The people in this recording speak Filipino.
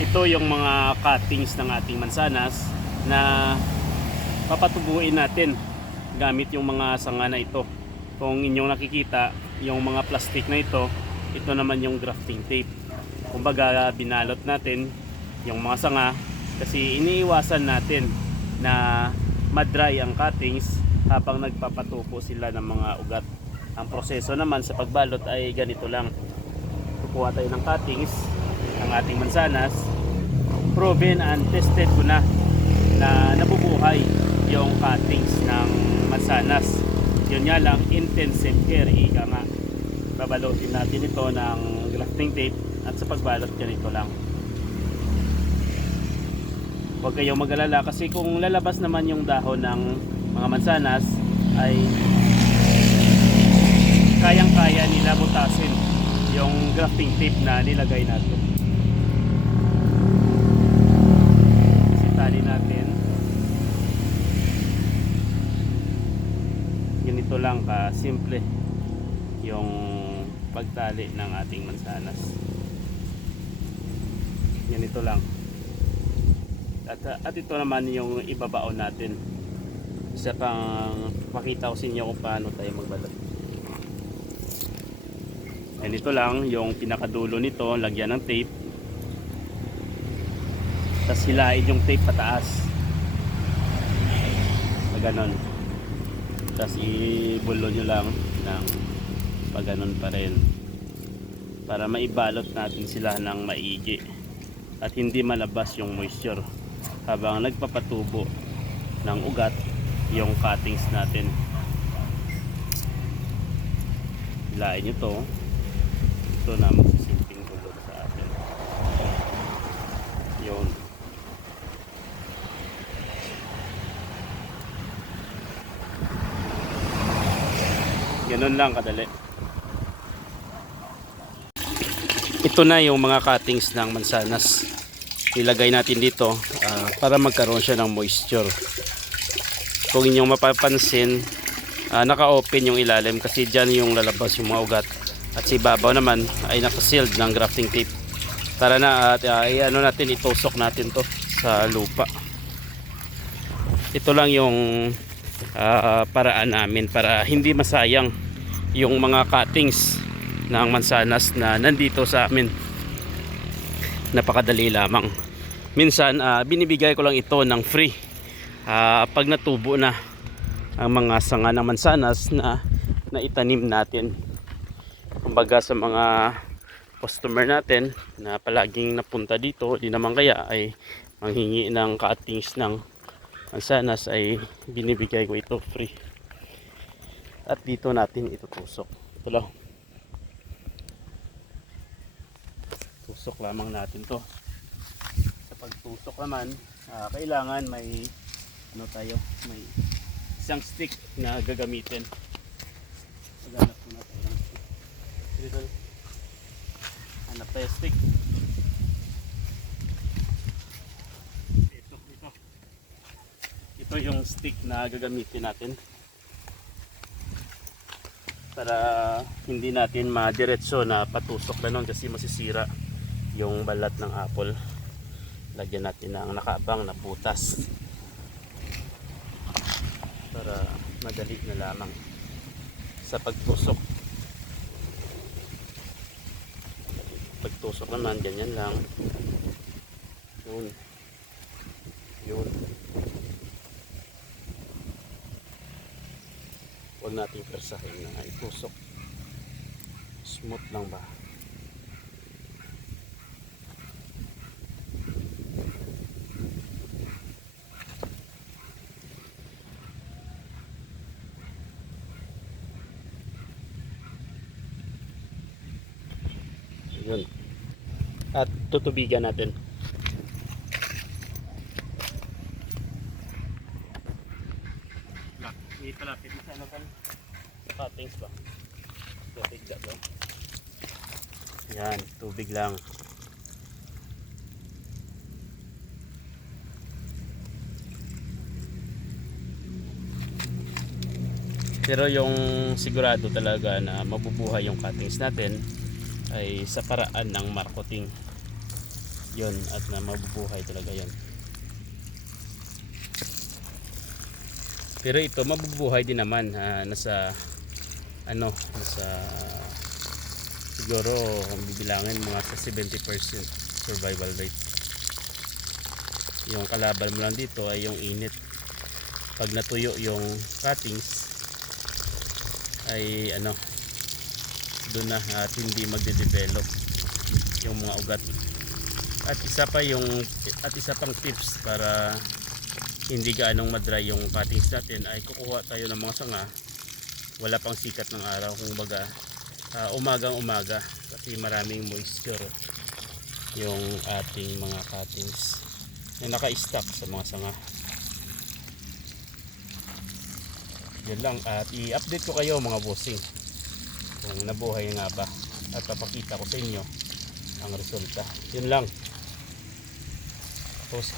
Ito yung mga cuttings ng ating mansanas na papatubuin natin gamit yung mga sanga na ito. Kung inyong nakikita, yung mga plastic na ito naman yung grafting tape. Kumbaga binalot natin yung mga sanga kasi iniiwasan natin na madry ang cuttings habang nagpapatupo sila ng mga ugat. Ang proseso naman sa pagbalot ay ganito lang. Kukuha tayo ng cuttings ng ating mansanas. Proven and tested ko na nabubuhay yung cuttings ng mansanas. Yun nga lang, intensive care, ika nga. Babalotin natin ito ng grafting tape at sa pagbalot ganito lang. Huwag kayong mag-alala kasi kung lalabas naman yung dahon ng mga mansanas ay kayang-kaya nila butasin yung grafting tape na nilagay natin. Sitali natin. Ganito lang ka simple yung pagtali ng ating mansanas. Ganito lang. At ito naman yung ibabaon natin. Isa pang pakita ko sa inyo kung paano tayo magbalot. Ganito lang yung pinakadulo nito, lagyan ng tape. Tapos hilain yung tape pataas. Ganon. Tapos ibulo nyo lang ng paganon pa rin. Para maibalot natin sila ng maigi. At hindi malabas yung moisture habang nagpapatubo ng ugat yung cuttings natin. Hilain nyo to. Ito na magsisilping bulot sa atin. Yun. Ganun lang kadali. Ito na yung mga cuttings ng mansanas. Ilagay natin dito para magkaroon siya ng moisture. Kung inyong mapapansin, naka-open yung ilalim kasi dyan yung lalabas yung mga ugat. At si babaw naman ay naka-sealed ng grafting tape. Tara na at ano natin, itusok natin to sa lupa. Ito lang yung paraan namin para hindi masayang yung mga cuttings ng mansanas na nandito sa amin. Napakadali lamang. Minsan binibigay ko lang ito ng free pag natubo na ang mga sanga ng mansanas na itanim natin. Kumbaga sa mga customer natin na palaging napunta dito, di naman kaya ay manghingi ng cuttings ng mansanas, ay binibigay ko ito free. At dito natin itutusok. Ito lang. Tusok lamang natin to. Sa pagtusok naman, kailangan may may isang stick na gagamitin. Maghanap muna tayo ng stick. Dito. Hanap tayo stick. Ito yung stick na gagamitin natin para hindi natin madiretso na patusok na nun kasi masisira yung balat ng apple. Lagyan natin ng nakaabang na butas para madali na lamang sa pagtusok. Pagtusok naman ganyan lang. Yun. Huwag natin persahin na itusok. Smooth lang ba? Yun. At tutubigan natin. Hindi palapit na sana kan cuttings ba? Tubig ba? Yan, tubig lang. Pero yung sigurado talaga na mabubuhay yung cuttings natin ay sa paraan ng marketing. Yun, at na mabubuhay talaga yun. Pero ito mabubuhay din naman, nasa siguro kung bibilangin mga sa 70% survival rate. Yung kalaban mo lang dito ay yung init. Pag natuyo yung cuttings ay doon na at hindi magde-develop yung mga ugat. At isa pang tips para hindi gaanong madry yung cuttings natin ay kukuha tayo ng mga sanga wala pang sikat ng araw, kung baga umagang umaga, kasi maraming moisture yung ating mga cuttings na naka-stack sa mga sanga. Yun lang, at i-update ko kayo mga bossing kung nabuhay nga ba, at papakita ko sa inyo ang resulta. Yun lang. Tapos